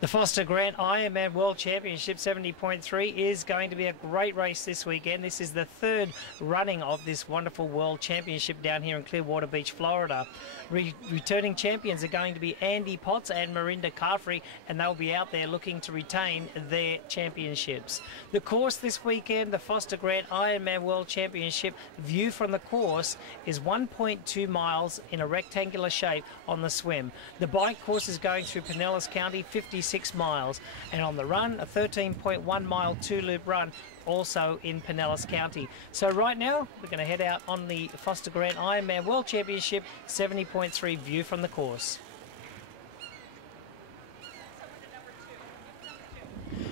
The Foster Grant Ironman World Championship 70.3 is going to be a great race this weekend. This is the third running of this wonderful World Championship down here in Clearwater Beach, Florida. Returning champions are going to be Andy Potts and Marinda Carfrey, and they'll be out there looking to retain their championships. The course this weekend, the Foster Grant Ironman World Championship, view from the course is 1.2 miles in a rectangular shape on the swim. The bike course is going through Pinellas County, 56 miles, and on the run, a 13.1 mile two-loop run, also in Pinellas County. So right now, we're going to head out on the Foster Grant Ironman World Championship 70.3 view from the course.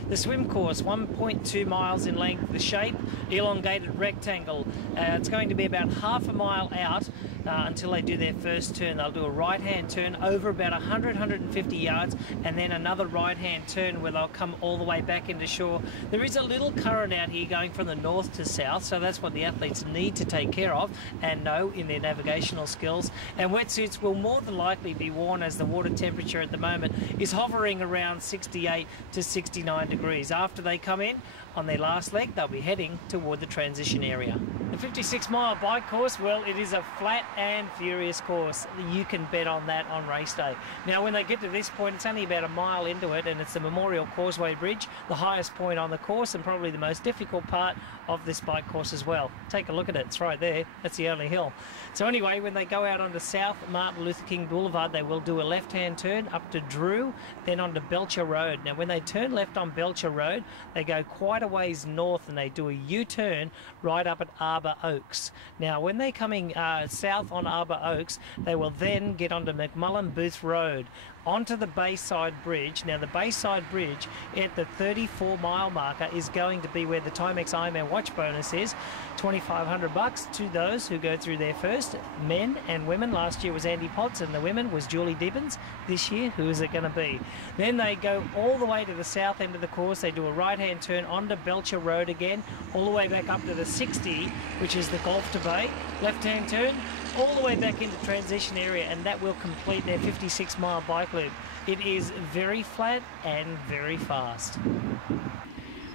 The swim course, 1.2 miles in length, the shape, elongated rectangle. It's going to be about half a mile out until they do their first turn. They'll do a right-hand turn over about 150 yards, and then another right-hand turn where they'll come all the way back into shore. There is a little current out here going from the north to south, so that's what the athletes need to take care of and know in their navigational skills. And wetsuits will more than likely be worn, as the water temperature at the moment is hovering around 68 to 69 degrees. After they come in on their last leg, they'll be heading toward the transition area. The 56-mile bike course, well, it is a flat and furious course. You can bet on that on race day. Now, when they get to this point, it's only about a mile into it, and it's the Memorial Causeway Bridge, the highest point on the course and probably the most difficult part of this bike course as well. Take a look at it. It's right there. That's the only hill. So anyway, when they go out onto South Martin Luther King Boulevard, they will do a left-hand turn up to Drew, then onto Belcher Road. Now, when they turn left on Belcher Road, they go quite a ways north and they do a U-turn right up at Arbor Oaks. Now, when they're coming south on Arbor Oaks, they will then get onto McMullen Booth Road, onto the Bayside Bridge. Now, the Bayside Bridge at the 34-mile marker is going to be where the Timex Ironman watch bonus is. $2,500 to those who go through there first, men and women. Last year was Andy Potts, and the women was Julie Dibbins. This year, who is it going to be? Then they go all the way to the south end of the course. They do a right-hand turn onto Belcher Road again, all the way back up to the 60, which is the Gulf to Bay. Left-hand turn, all the way back into transition area, and that will complete their 56-mile bike loop. It is very flat and very fast.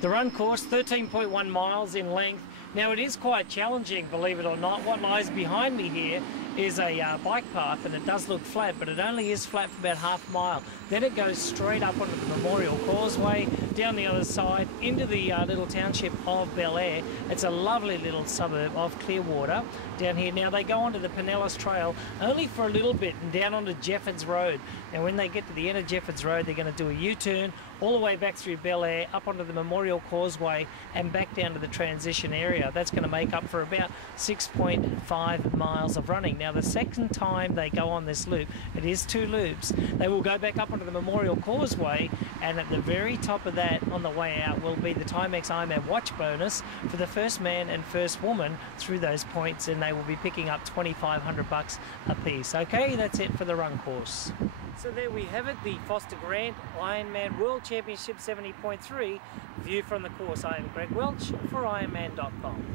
The run course, 13.1 miles in length. Now, it is quite challenging, believe it or not. What lies behind me here is a bike path, and it does look flat, but it only is flat for about half a mile. Then it goes straight up onto the Memorial Causeway, down the other side, into the little township of Bel Air. It's a lovely little suburb of Clearwater down here. Now, they go onto the Pinellas Trail only for a little bit and down onto Jeffords Road. Now, when they get to the end of Jeffords Road, they're going to do a U-turn all the way back through Bel Air, up onto the Memorial Causeway, and back down to the transition area. That's going to make up for about 6.5 miles of running. Now, the second time they go on this loop, it is two loops, they will go back up onto the Memorial Causeway, and at the very top of that, on the way out, will be the Timex Ironman watch bonus for the first man and first woman through those points, and they will be picking up $2,500 a piece. Okay, that's it for the run course. So there we have it, the Foster Grant Ironman World Championship 70.3 view from the course. I am Greg Welch for Ironman.com.